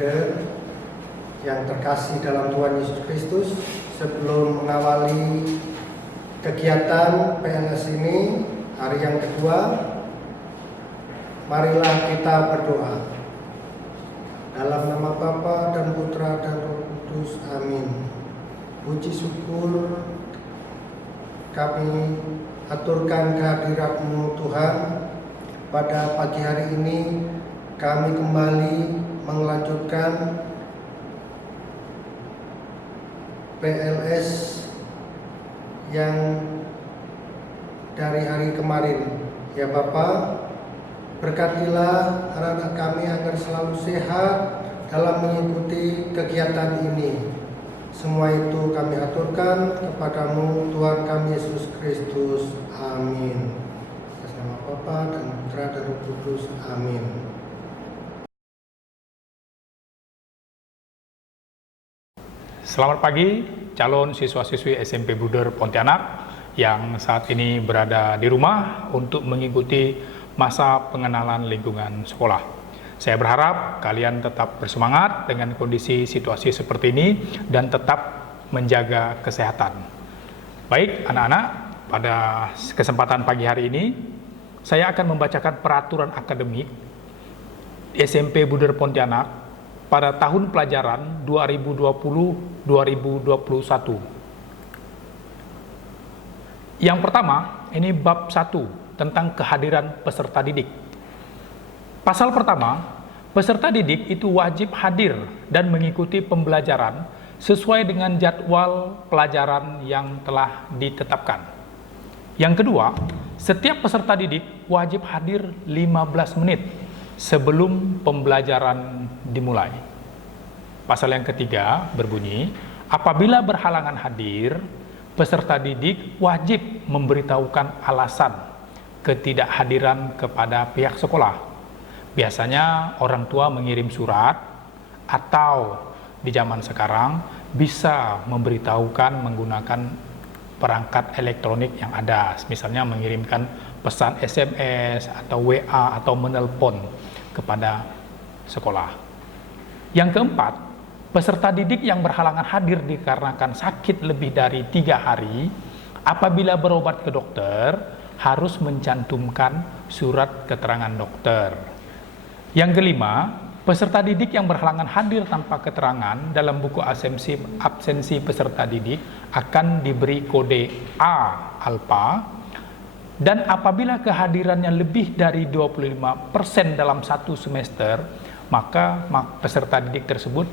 leader yang terkasih dalam Tuhan Yesus Kristus, sebelum mengawali kegiatan PLS ini hari yang kedua, marilah kita berdoa. Dalam nama Bapa dan Putra dan Roh Kudus, amin. Puji syukur kami aturkan kehadirat-Mu Tuhan. Pada pagi hari ini kami kembali melanjutkan PLS yang dari hari kemarin. Ya Bapa, berkatilah anak-anak kami agar selalu sehat dalam mengikuti kegiatan ini. Semua itu kami aturkan kepadamu Tuhan kami Yesus Kristus. Amin. Atas nama Bapa dan Putra dan Roh Kudus. Amin. Selamat pagi calon siswa-siswi SMP Buder Pontianak yang saat ini berada di rumah untuk mengikuti masa pengenalan lingkungan sekolah. Saya berharap kalian tetap bersemangat dengan kondisi situasi seperti ini dan tetap menjaga kesehatan. Baik anak-anak, pada kesempatan pagi hari ini saya akan membacakan peraturan akademik SMP Buder Pontianak pada tahun pelajaran 2020-2021. Yang pertama, ini bab 1 tentang kehadiran peserta didik. Pasal pertama, peserta didik itu wajib hadir dan mengikuti pembelajaran sesuai dengan jadwal pelajaran yang telah ditetapkan. Yang kedua, setiap peserta didik wajib hadir 15 menit sebelum pembelajaran dimulai. Pasal yang ketiga berbunyi, apabila berhalangan hadir, peserta didik wajib memberitahukan alasan ketidakhadiran kepada pihak sekolah. Biasanya orang tua mengirim surat atau di zaman sekarang bisa memberitahukan menggunakan perangkat elektronik yang ada, misalnya mengirimkan pesan SMS atau WA atau menelpon kepada sekolah. Yang keempat, peserta didik yang berhalangan hadir dikarenakan sakit lebih dari 3 hari, apabila berobat ke dokter, harus mencantumkan surat keterangan dokter. Yang kelima, peserta didik yang berhalangan hadir tanpa keterangan dalam buku absensi peserta didik akan diberi kode A alfa, dan apabila kehadirannya lebih dari 25% dalam satu semester, maka peserta didik tersebut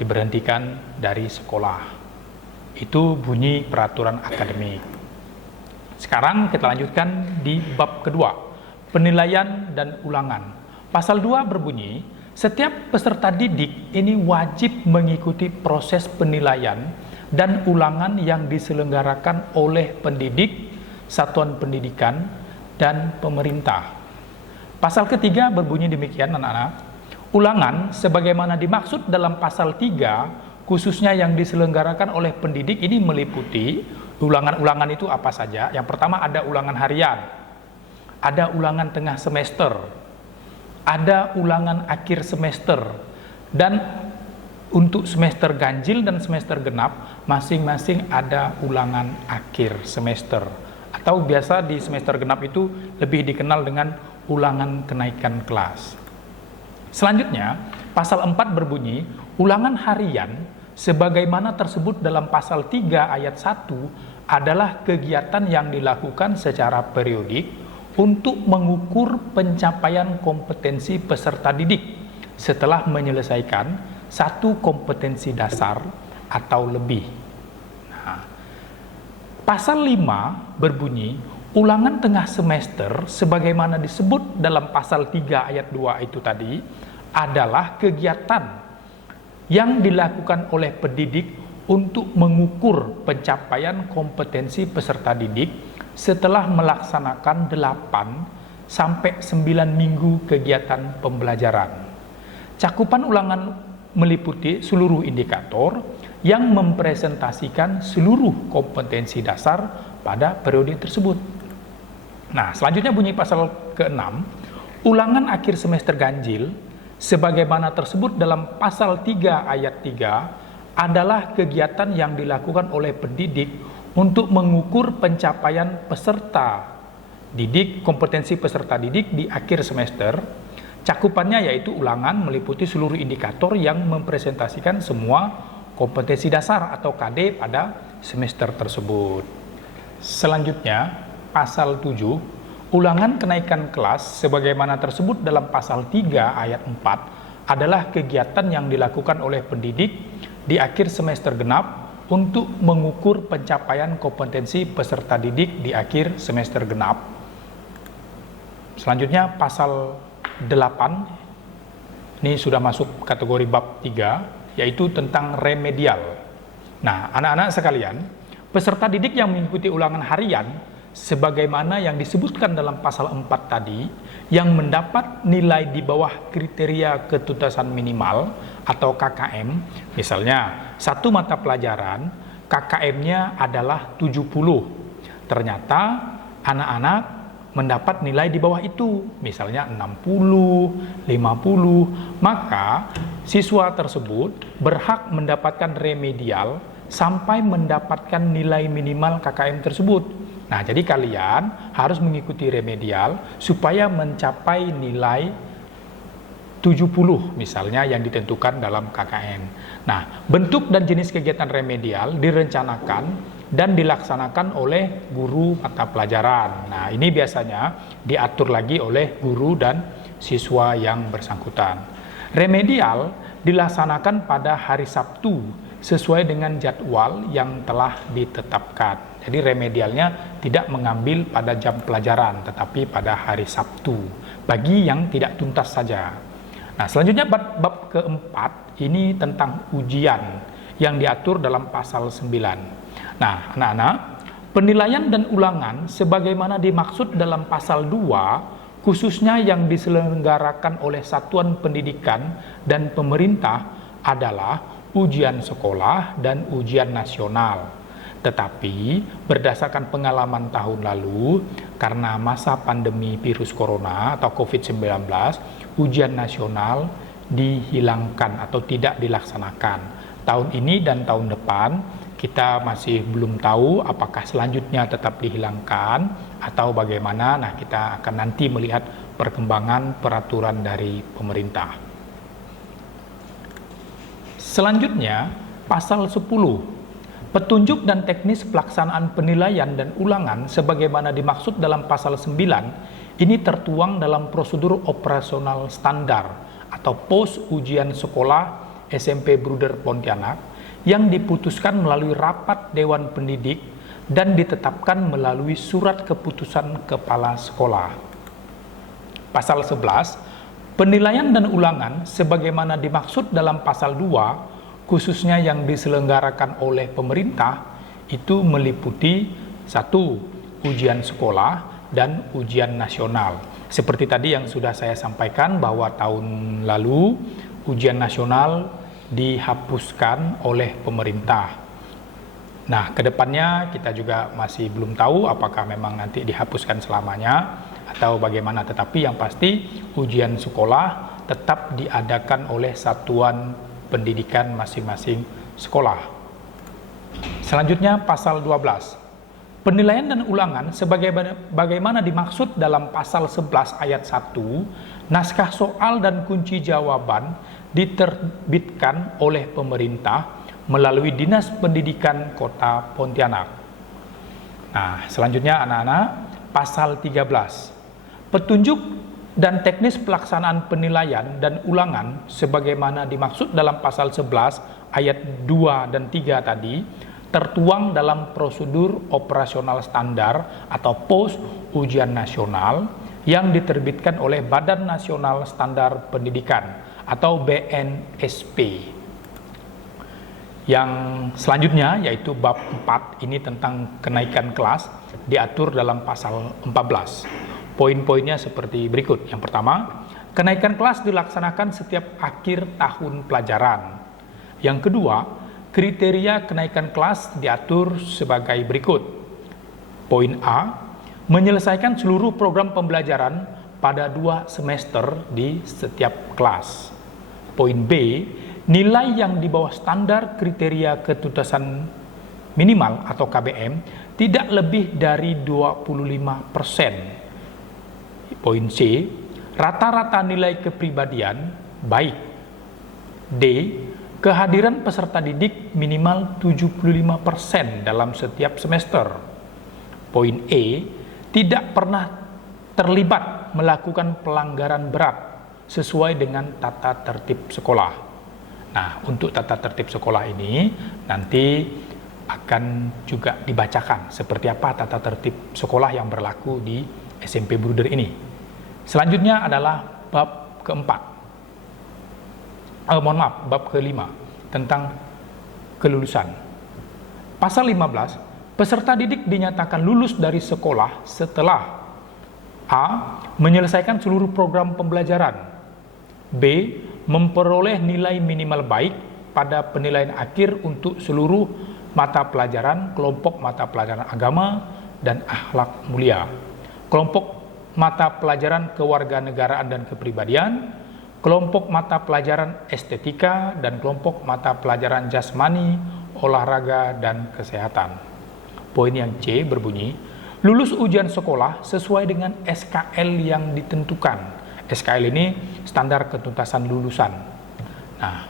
diberhentikan dari sekolah. Itu bunyi peraturan akademik. Sekarang kita lanjutkan di bab kedua, penilaian dan ulangan. Pasal 2 berbunyi, setiap peserta didik ini wajib mengikuti proses penilaian dan ulangan yang diselenggarakan oleh pendidik, satuan pendidikan, dan pemerintah. Pasal ketiga berbunyi demikian anak-anak, ulangan sebagaimana dimaksud dalam pasal 3, khususnya yang diselenggarakan oleh pendidik ini meliputi ulangan-ulangan itu apa saja. Yang pertama ada ulangan harian, ada ulangan tengah semester, ada ulangan akhir semester, dan untuk semester ganjil dan semester genap masing-masing ada ulangan akhir semester, atau biasa di semester genap itu lebih dikenal dengan ulangan kenaikan kelas. Selanjutnya, pasal 4 berbunyi, ulangan harian sebagaimana tersebut dalam pasal 3 ayat 1 adalah kegiatan yang dilakukan secara periodik untuk mengukur pencapaian kompetensi peserta didik setelah menyelesaikan satu kompetensi dasar atau lebih. Nah, pasal 5 berbunyi, ulangan tengah semester sebagaimana disebut dalam pasal 3 ayat 2 itu tadi adalah kegiatan yang dilakukan oleh pendidik untuk mengukur pencapaian kompetensi peserta didik setelah melaksanakan 8 sampai 9 minggu kegiatan pembelajaran. Cakupan ulangan meliputi seluruh indikator yang mempresentasikan seluruh kompetensi dasar pada periode tersebut. Nah, selanjutnya bunyi pasal ke-6, ulangan akhir semester ganjil sebagaimana tersebut dalam pasal 3 ayat 3 adalah kegiatan yang dilakukan oleh pendidik untuk mengukur pencapaian peserta didik, kompetensi peserta didik di akhir semester. Cakupannya yaitu ulangan meliputi seluruh indikator yang mempresentasikan semua kompetensi dasar atau KD pada semester tersebut. Selanjutnya, pasal 7, ulangan kenaikan kelas sebagaimana tersebut dalam pasal 3 ayat 4 adalah kegiatan yang dilakukan oleh pendidik di akhir semester genap untuk mengukur pencapaian kompetensi peserta didik di akhir semester genap. Selanjutnya pasal 8, ini sudah masuk kategori bab 3, yaitu tentang remedial. Nah, anak-anak sekalian, peserta didik yang mengikuti ulangan harian sebagaimana yang disebutkan dalam pasal 4 tadi, yang mendapat nilai di bawah kriteria ketuntasan minimal atau KKM, misalnya satu mata pelajaran KKM-nya adalah 70. Ternyata anak-anak mendapat nilai di bawah itu, misalnya 60, 50, maka siswa tersebut berhak mendapatkan remedial sampai mendapatkan nilai minimal KKM tersebut. Nah, jadi kalian harus mengikuti remedial supaya mencapai nilai 70 misalnya yang ditentukan dalam KKM. Nah, bentuk dan jenis kegiatan remedial direncanakan dan dilaksanakan oleh guru mata pelajaran. Nah, ini biasanya diatur lagi oleh guru dan siswa yang bersangkutan. Remedial dilaksanakan pada hari Sabtu sesuai dengan jadwal yang telah ditetapkan. Jadi remedialnya tidak mengambil pada jam pelajaran, tetapi pada hari Sabtu, bagi yang tidak tuntas saja. Nah, selanjutnya bab keempat, ini tentang ujian yang diatur dalam pasal 9. Nah, anak-anak, penilaian dan ulangan sebagaimana dimaksud dalam pasal 2, khususnya yang diselenggarakan oleh satuan pendidikan dan pemerintah adalah ujian sekolah dan ujian nasional. Tetapi berdasarkan pengalaman tahun lalu, karena masa pandemi virus corona atau COVID-19, ujian nasional dihilangkan atau tidak dilaksanakan. Tahun ini dan tahun depan kita masih belum tahu apakah selanjutnya tetap dihilangkan atau bagaimana. Nah, kita akan nanti melihat perkembangan peraturan dari pemerintah. Selanjutnya, pasal 10. Petunjuk dan teknis pelaksanaan penilaian dan ulangan sebagaimana dimaksud dalam pasal 9 ini tertuang dalam prosedur operasional standar atau pos ujian sekolah SMP Bruder Pontianak yang diputuskan melalui rapat Dewan Pendidik dan ditetapkan melalui surat keputusan kepala sekolah. Pasal 11, penilaian dan ulangan sebagaimana dimaksud dalam pasal 2 khususnya yang diselenggarakan oleh pemerintah itu meliputi 1. Ujian sekolah dan ujian nasional. Seperti tadi yang sudah saya sampaikan bahwa tahun lalu ujian nasional dihapuskan oleh pemerintah. Nah, kedepannya kita juga masih belum tahu apakah memang nanti dihapuskan selamanya atau bagaimana. Tetapi yang pasti ujian sekolah tetap diadakan oleh satuan pendidikan masing-masing sekolah. Selanjutnya pasal 12. Penilaian dan ulangan sebagaimana dimaksud dalam pasal 11 ayat 1, naskah soal dan kunci jawaban diterbitkan oleh pemerintah melalui Dinas Pendidikan Kota Pontianak. Nah, selanjutnya anak-anak, pasal 13. Petunjuk dan teknis pelaksanaan penilaian dan ulangan sebagaimana dimaksud dalam pasal 11 ayat 2 dan 3 tadi tertuang dalam prosedur operasional standar atau pos ujian nasional yang diterbitkan oleh Badan Nasional Standar Pendidikan atau BNSP. Yang selanjutnya yaitu bab 4, ini tentang kenaikan kelas, diatur dalam pasal 14. Poin-poinnya seperti berikut. Yang pertama, kenaikan kelas dilaksanakan setiap akhir tahun pelajaran. Yang kedua, kriteria kenaikan kelas diatur sebagai berikut. Poin A, menyelesaikan seluruh program pembelajaran pada 2 semester di setiap kelas. Poin B, nilai yang di bawah standar kriteria ketuntasan minimal atau KBM tidak lebih dari 25%. Poin C, rata-rata nilai kepribadian baik. D, kehadiran peserta didik minimal 75% dalam setiap semester. Poin E, tidak pernah terlibat melakukan pelanggaran berat sesuai dengan tata tertib sekolah. Nah, untuk tata tertib sekolah ini nanti akan juga dibacakan seperti apa tata tertib sekolah yang berlaku di SMP Bruder ini. Selanjutnya adalah bab keempat. Bab kelima tentang kelulusan. Pasal 15, peserta didik dinyatakan lulus dari sekolah setelah A. menyelesaikan seluruh program pembelajaran, B. memperoleh nilai minimal baik pada penilaian akhir untuk seluruh mata pelajaran, kelompok mata pelajaran agama dan akhlak mulia, kelompok mata pelajaran kewarganegaraan dan kepribadian, kelompok mata pelajaran estetika, dan kelompok mata pelajaran jasmani, olahraga, dan kesehatan. Poin yang C berbunyi, lulus ujian sekolah sesuai dengan SKL yang ditentukan. SKL ini standar ketuntasan lulusan. Nah,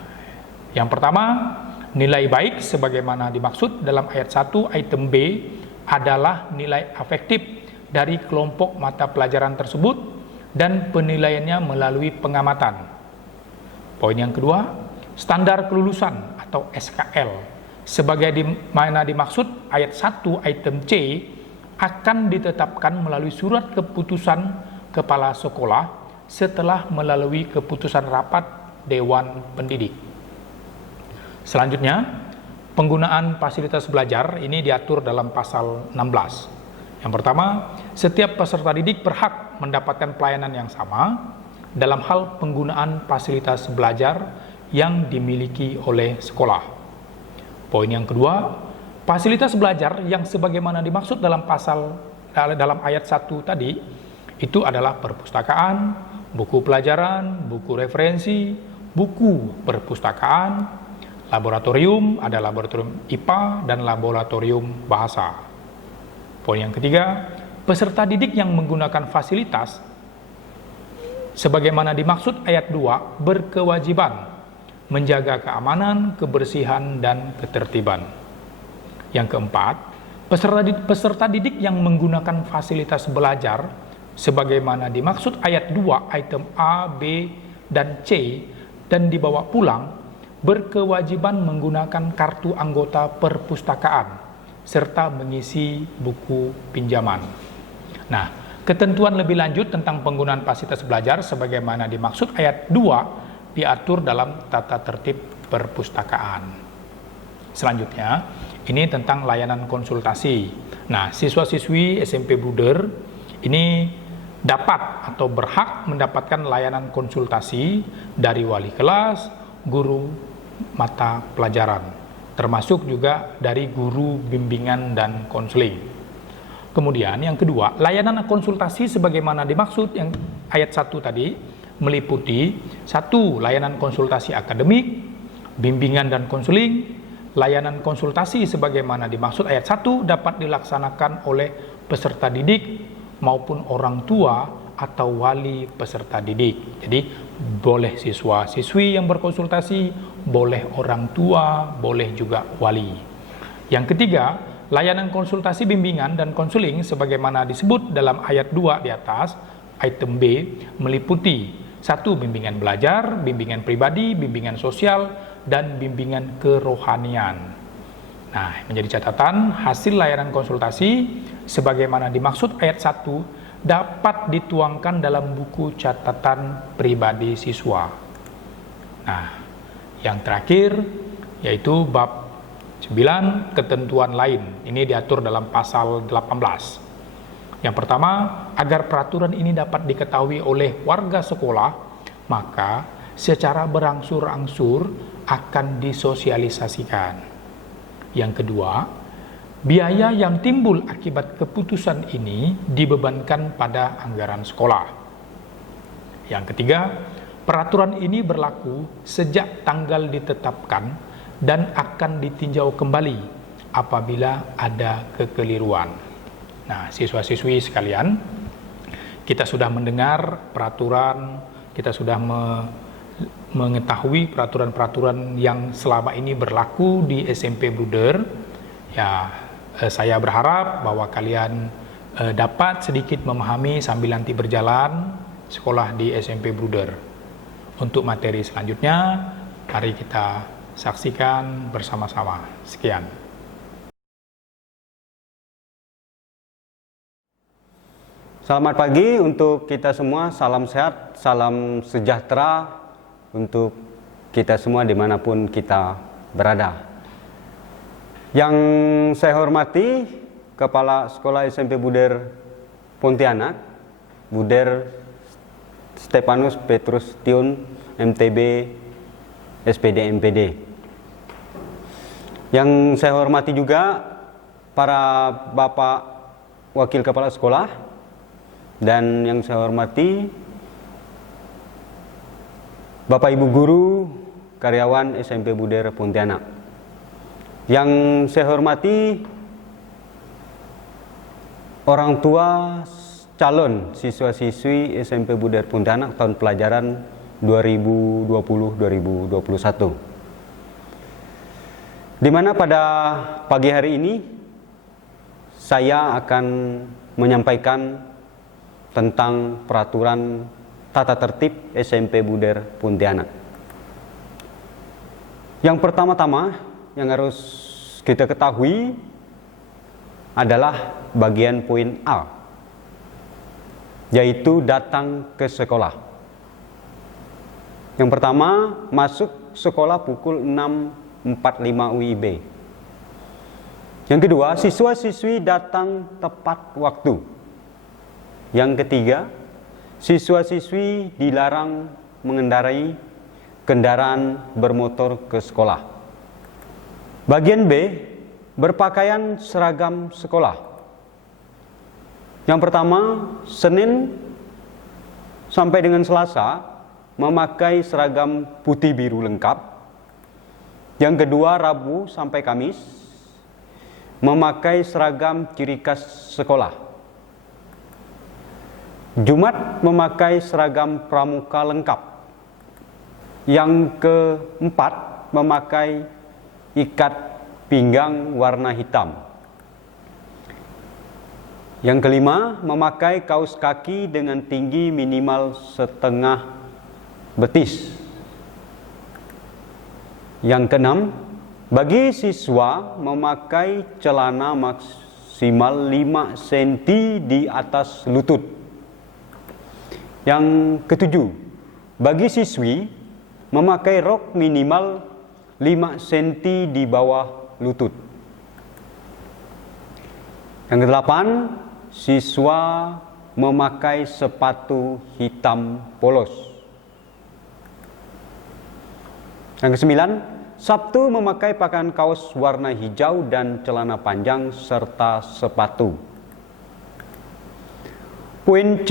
yang pertama, nilai baik sebagaimana dimaksud dalam ayat 1 item B adalah nilai afektif dari kelompok mata pelajaran tersebut dan penilaiannya melalui pengamatan. Poin yang kedua, standar kelulusan atau SKL sebagaimana dimaksud ayat 1 item C akan ditetapkan melalui surat keputusan kepala sekolah setelah melalui keputusan rapat Dewan Pendidik. Selanjutnya, penggunaan fasilitas belajar ini diatur dalam pasal 16. Yang pertama, setiap peserta didik berhak mendapatkan pelayanan yang sama dalam hal penggunaan fasilitas belajar yang dimiliki oleh sekolah. Poin yang kedua, fasilitas belajar yang sebagaimana dimaksud dalam ayat 1 tadi itu adalah perpustakaan, buku pelajaran, buku referensi, buku perpustakaan, laboratorium, ada laboratorium IPA dan laboratorium bahasa. Poin yang ketiga, peserta didik yang menggunakan fasilitas sebagaimana dimaksud ayat 2 berkewajiban menjaga keamanan, kebersihan, dan ketertiban. Yang keempat, peserta didik yang menggunakan fasilitas belajar sebagaimana dimaksud ayat 2 item A, B, dan C dan dibawa pulang berkewajiban menggunakan kartu anggota perpustakaan serta mengisi buku pinjaman. Nah, ketentuan lebih lanjut tentang penggunaan fasilitas belajar sebagaimana dimaksud ayat 2 diatur dalam tata tertib perpustakaan. Selanjutnya, ini tentang layanan konsultasi. Nah, siswa-siswi SMP Bruder ini dapat atau berhak mendapatkan layanan konsultasi dari wali kelas, guru mata pelajaran, termasuk juga dari guru bimbingan dan konseling. Kemudian yang kedua, layanan konsultasi sebagaimana dimaksud yang ayat 1 tadi meliputi 1. Layanan konsultasi akademik, bimbingan dan konseling. Layanan konsultasi sebagaimana dimaksud ayat 1 dapat dilaksanakan oleh peserta didik maupun orang tua atau wali peserta didik. Jadi boleh siswa-siswi yang berkonsultasi, boleh orang tua, boleh juga wali. Yang ketiga, layanan konsultasi bimbingan dan konseling sebagaimana disebut dalam ayat 2 di atas, item B, meliputi 1. Bimbingan belajar, bimbingan pribadi, bimbingan sosial, dan bimbingan kerohanian. Nah, menjadi catatan, hasil layanan konsultasi sebagaimana dimaksud ayat 1 dapat dituangkan dalam buku catatan pribadi siswa. Nah, yang terakhir yaitu bab 9, ketentuan lain. Ini diatur dalam pasal 18. Yang pertama, agar peraturan ini dapat diketahui oleh warga sekolah, maka secara berangsur-angsur akan disosialisasikan. Yang kedua, biaya yang timbul akibat keputusan ini dibebankan pada anggaran sekolah. Yang ketiga, Peraturan ini berlaku sejak tanggal ditetapkan dan akan ditinjau kembali apabila ada kekeliruan. Nah, siswa-siswi sekalian, kita sudah mendengar peraturan, kita sudah mengetahui peraturan-peraturan yang selama ini berlaku di SMP Bruder. Ya, saya berharap bahwa kalian dapat sedikit memahami sambil nanti berjalan sekolah di SMP Bruder. Untuk materi selanjutnya, mari kita saksikan bersama-sama. Sekian. Selamat pagi untuk kita semua, salam sehat, salam sejahtera untuk kita semua dimanapun kita berada. Yang saya hormati Kepala Sekolah SMP Buder Pontianak, Buder Stefanus Petrus Tiun, MTB, SPD, MPD. Yang saya hormati juga para Bapak Wakil Kepala Sekolah, dan yang saya hormati Bapak Ibu Guru, karyawan SMP Buder Pontianak. Yang saya hormati orang tua calon siswa-siswi SMP Buder Pontianak tahun pelajaran 2020-2021. Di mana pada pagi hari ini saya akan menyampaikan tentang peraturan tata tertib SMP Buder Pontianak. Yang pertama-tama yang harus kita ketahui adalah bagian poin A, yaitu datang ke sekolah. Yang pertama, masuk sekolah pukul 6.45 WIB. Yang kedua, siswa-siswi datang tepat waktu. Yang ketiga, siswa-siswi dilarang mengendarai kendaraan bermotor ke sekolah. Bagian B, berpakaian seragam sekolah. Yang pertama, Senin sampai dengan Selasa memakai seragam putih biru lengkap. Yang kedua, Rabu sampai Kamis memakai seragam ciri khas sekolah. Jumat memakai seragam pramuka lengkap. Yang keempat, memakai ikat pinggang warna hitam. Yang kelima, memakai kaos kaki dengan tinggi minimal setengah betis. Yang keenam, bagi siswa memakai celana maksimal 5 cm di atas lutut. Yang ketujuh, bagi siswi memakai rok minimal 5 cm di bawah lutut. Yang kedelapan, siswa memakai sepatu hitam polos. Yang kesembilan, Sabtu memakai pakaian kaos warna hijau dan celana panjang serta sepatu. Poin C,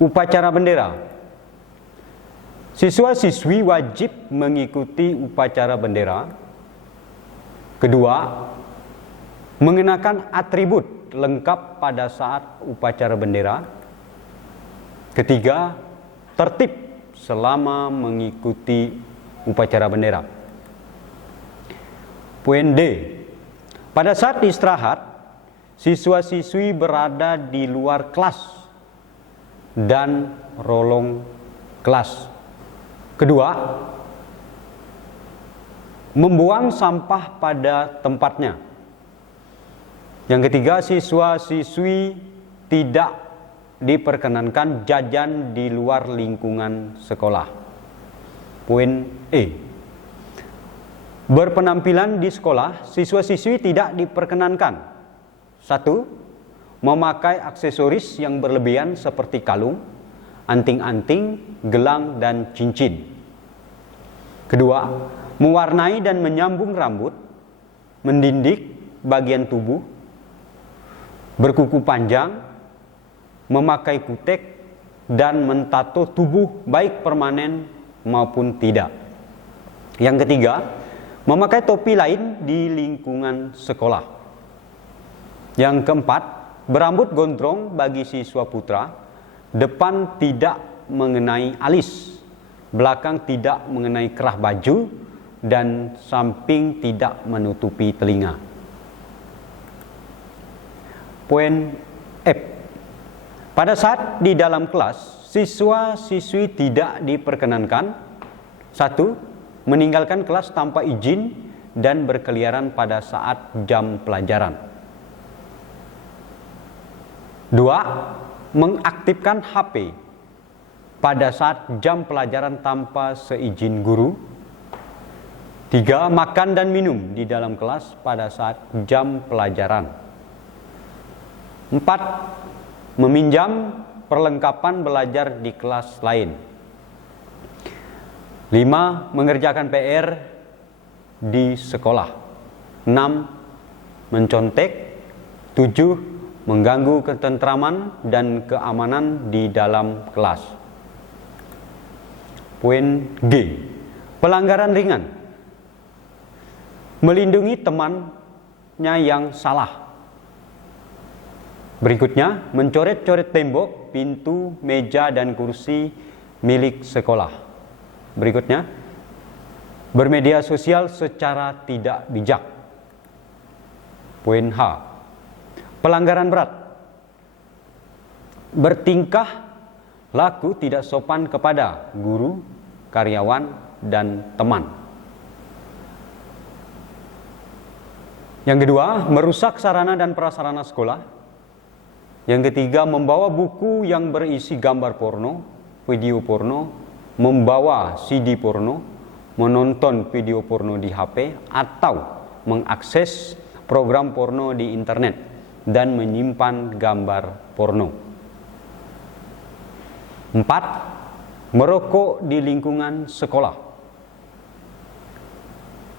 upacara bendera. Siswa-siswi wajib mengikuti upacara bendera. Kedua, mengenakan atribut lengkap pada saat upacara bendera. Ketiga, tertib selama mengikuti upacara bendera. Poin D, pada saat istirahat, siswa-siswi berada di luar kelas dan rolong kelas. Kedua, membuang sampah pada tempatnya. Yang ketiga, siswa-siswi tidak diperkenankan jajan di luar lingkungan sekolah. Poin E, berpenampilan di sekolah, siswa-siswi tidak diperkenankan. 1. Memakai aksesoris yang berlebihan seperti kalung, anting-anting, gelang, dan cincin. Kedua, mewarnai dan menyambung rambut, mendindik bagian tubuh, berkuku panjang, memakai kutek, dan mentato tubuh baik permanen maupun tidak. Yang ketiga, memakai topi lain di lingkungan sekolah. Yang keempat, berambut gondrong bagi siswa putra, depan tidak mengenai alis, belakang tidak mengenai kerah baju, dan samping tidak menutupi telinga. Poin F. Pada saat di dalam kelas, siswa-siswi tidak diperkenankan: 1. Meninggalkan kelas tanpa izin dan berkeliaran pada saat jam pelajaran. 2. Mengaktifkan HP pada saat jam pelajaran tanpa seizin guru. 3. Makan dan minum di dalam kelas pada saat jam pelajaran. 4. Meminjam perlengkapan belajar di kelas lain. 5. Mengerjakan PR di sekolah. 6. Mencontek. 7. Mengganggu ketentraman dan keamanan di dalam kelas. Poin G. Pelanggaran ringan: melindungi temannya yang salah. Berikutnya, mencoret-coret tembok, pintu, meja, dan kursi milik sekolah. Berikutnya, bermedia sosial secara tidak bijak. Poin H. Pelanggaran berat: bertingkah laku tidak sopan kepada guru, karyawan, dan teman. Yang kedua, merusak sarana dan prasarana sekolah. Yang ketiga, membawa buku yang berisi gambar porno, video porno, membawa CD porno, menonton video porno di HP, atau mengakses program porno di internet dan menyimpan gambar porno. 4. Merokok di lingkungan sekolah.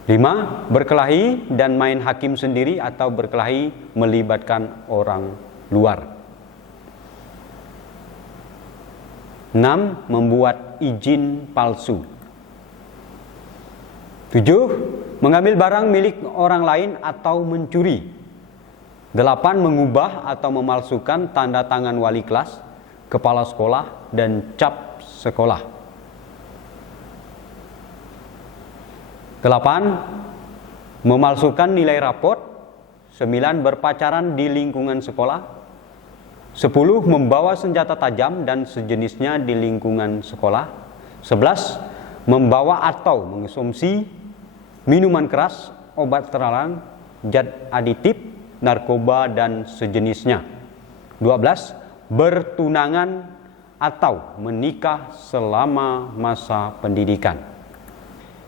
5. Berkelahi dan main hakim sendiri atau berkelahi melibatkan orang luar. 6. Membuat izin palsu. 7. Mengambil barang milik orang lain atau mencuri. 8. Mengubah atau memalsukan tanda tangan wali kelas, kepala sekolah, dan cap sekolah. 8. Memalsukan nilai raport. 9. Berpacaran di lingkungan sekolah. 10. Membawa senjata tajam dan sejenisnya di lingkungan sekolah. 11. Membawa atau mengonsumsi minuman keras, obat terlarang, zat aditif, narkoba, dan sejenisnya. 12. Bertunangan atau menikah selama masa pendidikan.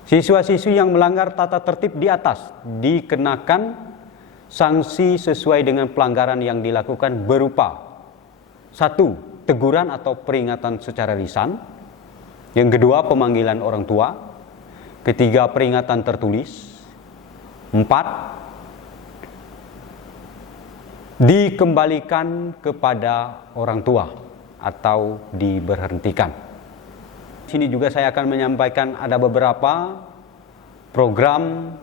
Siswa-siswi yang melanggar tata tertib di atas dikenakan sanksi sesuai dengan pelanggaran yang dilakukan berupa: 1. Teguran atau peringatan secara lisan. Yang kedua, pemanggilan orang tua. Ketiga, peringatan tertulis. 4. Dikembalikan kepada orang tua atau diberhentikan. Di sini juga saya akan menyampaikan ada beberapa program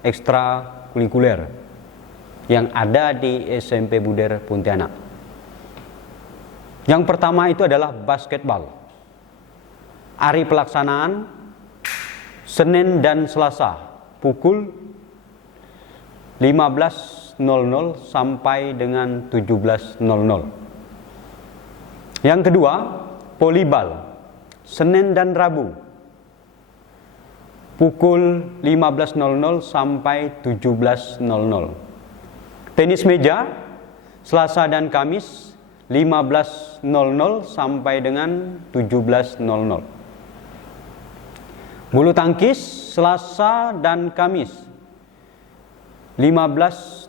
ekstrakurikuler yang ada di SMP Buder Pontianak. Yang pertama itu adalah basketball. Hari pelaksanaan Senin dan Selasa pukul 15.00 sampai dengan 17.00. Yang kedua, volleyball Senin dan Rabu pukul 15.00 sampai 17.00. Tenis meja Selasa dan Kamis 15.00 sampai dengan 17.00. Bulu tangkis Selasa dan Kamis 15.00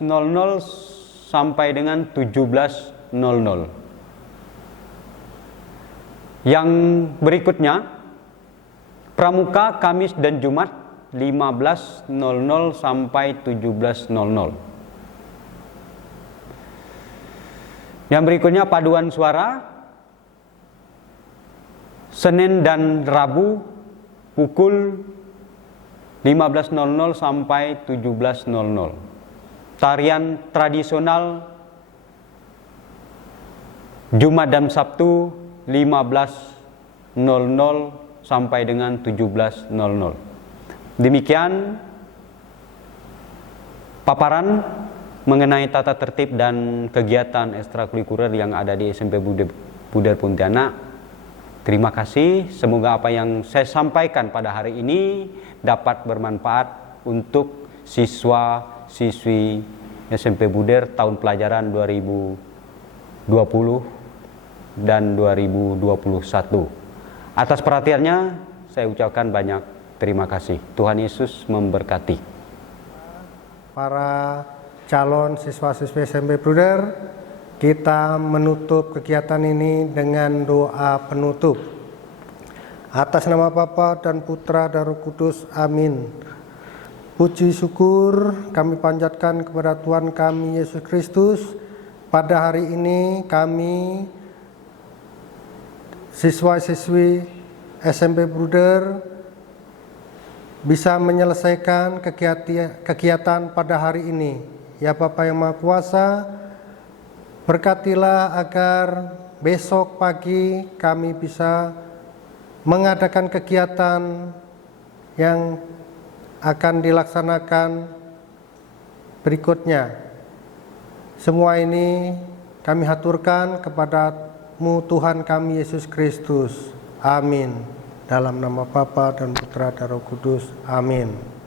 sampai dengan 17.00. Yang berikutnya, pramuka Kamis dan Jumat 15.00 sampai 17.00. Yang berikutnya paduan suara Senin dan Rabu pukul 15.00 sampai 17.00. Tarian tradisional Jumat dan Sabtu 15.00 sampai dengan 17.00. Demikian paparan mengenai tata tertib dan kegiatan ekstrakurikuler yang ada di SMP Buder Pontianak. Terima kasih, semoga apa yang saya sampaikan pada hari ini dapat bermanfaat untuk siswa-siswi SMP Buder tahun pelajaran 2020 dan 2021. Atas perhatiannya saya ucapkan banyak terima kasih. Tuhan Yesus memberkati. Para calon siswa-siswi SMP Buder, kita menutup kegiatan ini dengan doa penutup. Atas nama Bapa dan Putra dan Roh Kudus, amin. Puji syukur kami panjatkan kepada Tuhan kami Yesus Kristus. Pada hari ini kami siswa-siswi SMP Buder bisa menyelesaikan kegiatan pada hari ini. Ya Bapa yang Maha Kuasa, berkatilah agar besok pagi kami bisa mengadakan kegiatan yang akan dilaksanakan berikutnya. Semua ini kami haturkan kepada-Mu Tuhan kami Yesus Kristus. Amin. Dalam nama Bapa dan Putra dan Roh Kudus. Amin.